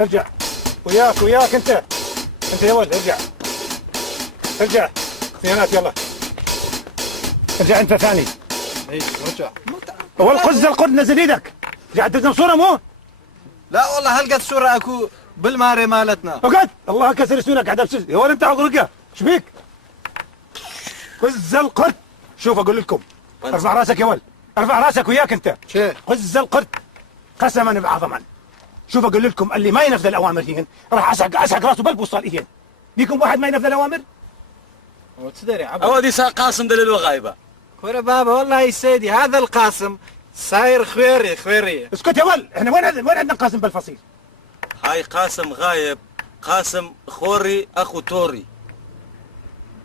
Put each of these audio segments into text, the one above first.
ارجع. وياك انت يا ولد ارجع اثنينات يلا. ارجع انت ثاني. اي ارجع. والقز القد نزل ايدك. قاعد تلزم صورة مو؟ لا والله هلقت صورة اكو بالماري مالتنا. اقعد الله كسر سنونك قاعد ابسس يا ولد انت عقرقه ايش بيك؟ قز القرد. شوف اقول لكم ارفع راسك يا ولد ارفع راسك وياك انت. شيء قز القرد قسما بعظما. شوف اقول لكم اللي ما ينفذ الاوامر هين راح اسحق راسه بالبوصال هين. بيكم واحد ما ينفذ الاوامر؟ وتدري عبد اودي قاسم دليل وغايبه. كورة بابا والله يا سيدي هذا القاسم صاير خويري. اسكت يا ولد احنا وين عندنا قاسم بالفصيل؟ هاي قاسم غايب، قاسم خوري اخو توري.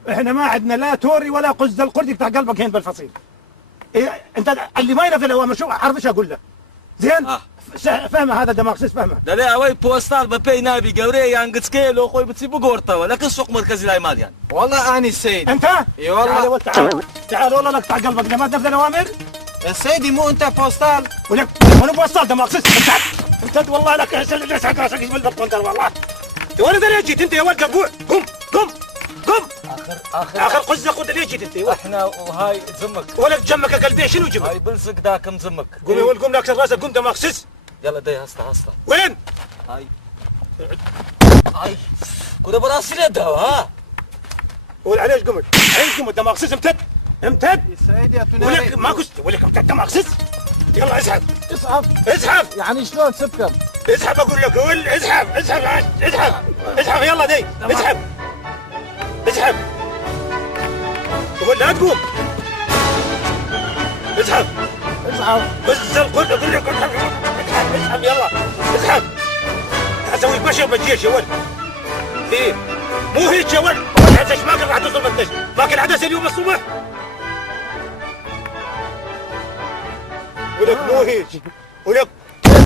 احنا ما عندنا لا توري ولا قز القرد يقطع قلبك هين بالفصيل. إيه انت اللي ما ينفذ الاوامر شو عارف ايش اقول له؟ زين؟ فهمه هذا دماغ فهمه. دلي اوي بوستال ببي نابي قوري يعني قد سكيلو خوي بتسيبو قورتا ولكن سوق مركزي لاي مال يعني. والله اني السيد. انت؟ اي والله. تعال والله لك قطع قلبك ما تنفذ الاوامر؟ يا سيدي مو انت بوستال؟ ولك وانا بوصل دماغ انت والله لك اسحق راسك يجبل بالطنطر والله. يا ولد ليه جيت انت يا ولد قبوع؟ قم اخر قزه قد ليه جيت انت؟ احنا وهاي تزمك ولك جمك قلبي شنو جمك؟ هاي بلصق ذاك مزمك. قوم يا ولد قوم لاكسر راسك قوم دماغ يلا دي هستا وين؟ هاي كده براسي لدها ها. قول عليش قمت دماغ امتد يا سيدي يا تناري. ولك ما قلت ولك امتد دماغ يلا اسحب يعني شلون سبكم؟ اسحب اقول لك اسحب يلا دي اسحب تقول لا تقوم اسحب بس القرد اقول لك اسحب يلا اسحب اسوي بشر بالجيش يا ولد. ايه مو هيك يا ولد عدس ماكل راح توصل بالدش ماكل عدس اليوم الصبح ولك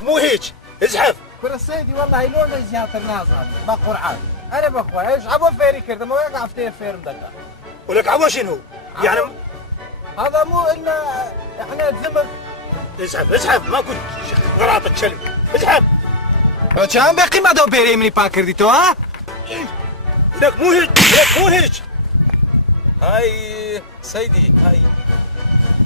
مو هيك اسحب. كورة سيدي والله لون زيادة الناس هذا ما قرعان. انا بخوي ايش عبو فيري كذا ما يقع في فير مدقع. ولك عبو شنو؟ يعني هذا مو الا احنا تزمك. اسحب ما قلت غراطة كلب اسحب. كان باقي ما دو بيري مني باكر ديتو ها؟ لك مو هيك هاي سيدي هاي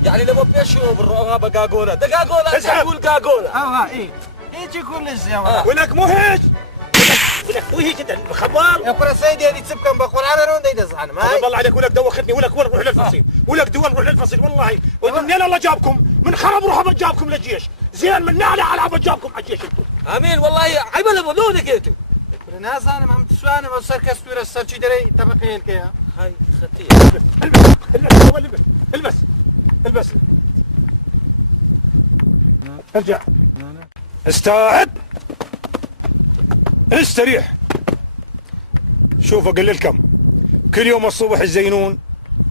يعني لو بيشو بالرؤى بقاقوله دقاقوله تقول قاقوله ايه هيك يكون الزيامة. ولك مو هيك انت خبال يا كورة سيدي هذه تسبكم بقول انا رون ديدز عنه ما والله عليك ولك دوختني ولك روح للفصيل روح للفصيل والله وانتم منين الله جابكم؟ من خرب روحه جابكم للجيش زين من نعلى على جابكم على الجيش انتم. امين والله عيب بلونك انتو. ناس انا ما عم تسوانا بس صار كسوره صار شي دري تبقي لك يا هاي ختيه البس ارجع استعد استريح. شوف اقول لكم كل يوم الصبح تزينون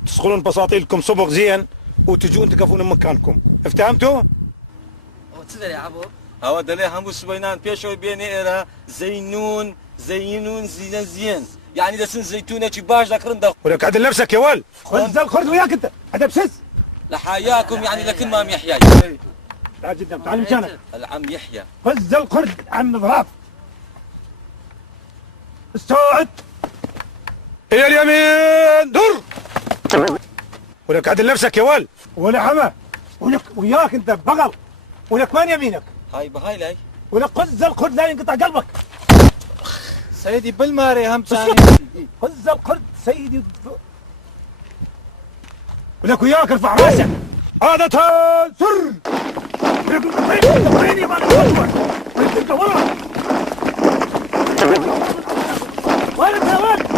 تسخلون بساطيلكم صبغ زين وتجون تقفون مكانكم افتهمتوا؟ تدري يا عبو هو دلي همو سوينان بيشوي بيني إرا زينون زين يعني دسن زيتونة باش ذكرن دق ولك عدل نفسك يا ول خذ وياك انت هذا بسس لحياكم يعني لكن ما يحيى. تعال جدا تعال مكانك العم يحيى خذ القرد عم ضراف استوعد الى اليمين دور. ولك عدل نفسك يا ول ولا حما ولك وياك انت بغل ولك وين يمينك؟ هاي بهاي لاي ولك خذ القرد لا ينقطع قلبك سيدي بالماري هم ثاني. خذ القرد سيدي ولك وياك ارفع راسك عادة سر وين يا مان انت ورا وين انت يا ولد؟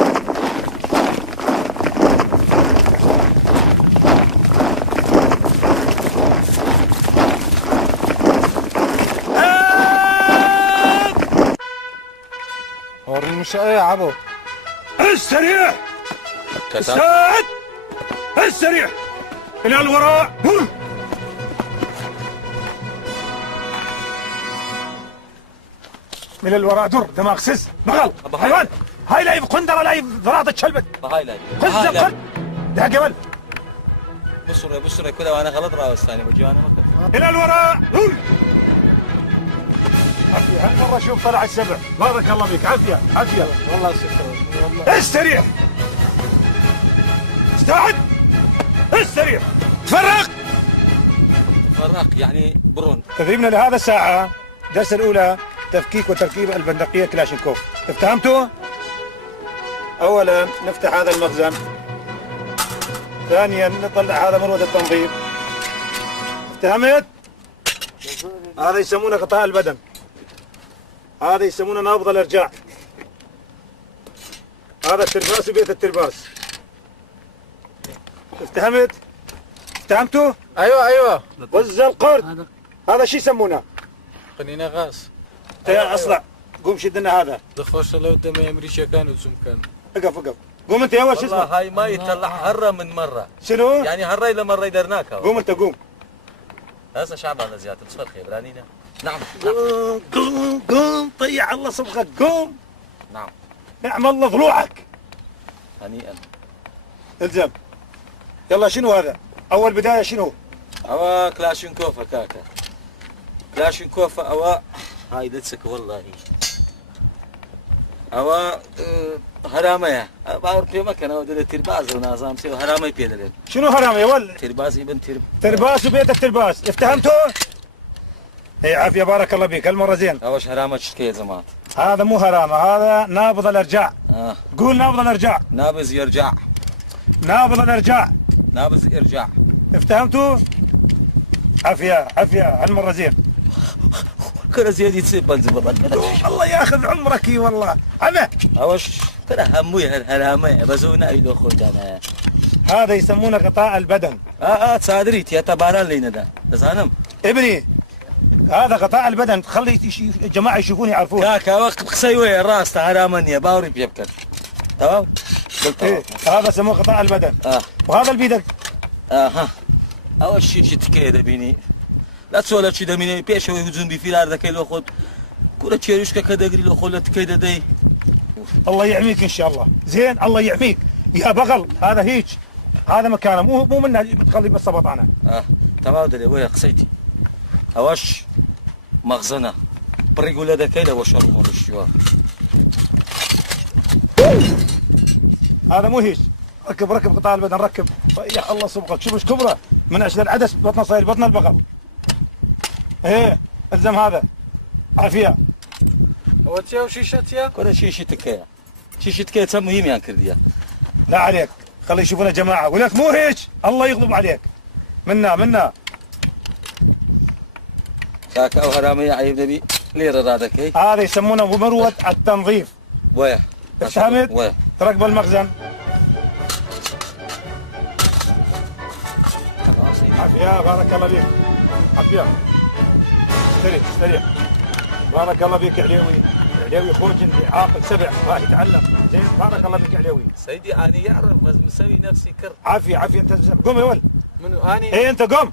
مش ايه يا عبو استريح استعد استريح الى الوراء من الوراء در دماغ سس بغل حيوان هاي لايف قندره لايف ضراطه شلبت بهاي لاي خذ القرد ده قبل بصري كذا وانا غلط راوس ثاني بجي انا مكتب الى الوراء عافية هالمرة شوف طلع السبع. بارك الله فيك. عافية عافية. والله شكرا والله. استريح. استعد. استريح. تفرق. فرق يعني برون. تدريبنا لهذا الساعة الدرس الأولى تفكيك وتركيب البندقية كلاشينكوف. افتهمتوا؟ أولا نفتح هذا المخزن. ثانيا نطلع هذا مروة التنظيف. افتهمت؟ هذا يسمونه قطاع البدن. هذا يسمونه نابض الارجاع. هذا الترباس وبيت الترباس. افتهمت؟ افتهمتوا؟ ايوه وز القرد. هذا شو يسمونه؟ قنينه غاز. يا اصلع قوم شد لنا هذا. دخوش لو قدامي امريكا كانوا زوم كان. اقف قوم انت يا اول شو والله اسمه؟ هاي ما يطلع هرة من مرة. شنو؟ يعني هرة إلى مرة يدرناك. قوم انت قوم. هسه شعبنا زيادة تصفر خبرانينا. نعم. قوم طيع الله صبغك قوم. نعم. نعم الله ضلوعك. هنيئا. الزم. يلا شنو هذا؟ اول بدايه شنو؟ أوا كلاشينكوف كاكا. كلاشينكوف أوا هاي دتسك والله. أوا هرامية. باور في مكان أو دل ترباز ونازام سوى هرامي بيدلين. شنو هرام يا ولد؟ ترباز ابن ترب. ترباس وبيت الترباس. افتهمتوا؟ اي عافيه بارك الله فيك هالمره زين. أوش هرامة شتكي يا زمات. هذا مو هرامه هذا نابض الارجاع. قول نابض الارجاع. نابز يرجع. نابض الارجاع. نابز يرجع. افتهمتوا؟ عافيه عافيه هالمره زين. كره زيادة تصير بنزل الله ياخذ عمرك والله. عمى. أوش كره هموي هالهرامية بزونا يدو خدنا. هذا يسمونه قطاع البدن. تصادريت يا تباران لينا ده زانم. ابني هذا قطاع البدن خلي الجماعه يشوفون يعرفون. كاكا وقت بخسيوي الراس هرامانية باوري بيبكر. تمام؟ إيه هذا يسموه قطاع البدن. وهذا البيدق. ها. أول شيء تكيد بيني. لا تسولف شيء دميني بيش هو يهزم بفيلار ذاك اللي أخذ. كورة تشيرش كذا قري لو خلت كذا داي. الله يعميك إن شاء الله. زين الله يعميك. يا بغل هذا هيك. هذا مكانه مو منه بتخلي بس بطانه. تمام دلي ويا قصيتي. أوش مخزنة. بريقول هذا كذا وشر مرشوا. هذا مو هيك. ركب قطاع البدن ركب. يا الله صبغك شوف ايش كبره من عشان العدس بطنه صاير بطن البغل. ايه الزم هذا. عافيه. هو تيا وشيشة تيا؟ كورة شيشتك شيشتك تسمى مهم يعني كرديا. لا عليك خلي يشوفونا جماعه ولك مو هيك الله يغضب عليك. منا كاكا أو هرامية عيب نبي ليرة هذا كي. هذا يسمونه مروة التنظيف. ويا. افتهمت؟ ويا. تركب المخزن. عافية بارك الله فيك. عافية. استريح. بارك الله فيك عليوي اخوك انت عاقل سبع راح يتعلم. زين بارك الله فيك عليوي. سيدي أنا يعرف بس مسوي نفسي كر. عافية انت قوم يا ولد. منو اني؟ ايه انت قوم.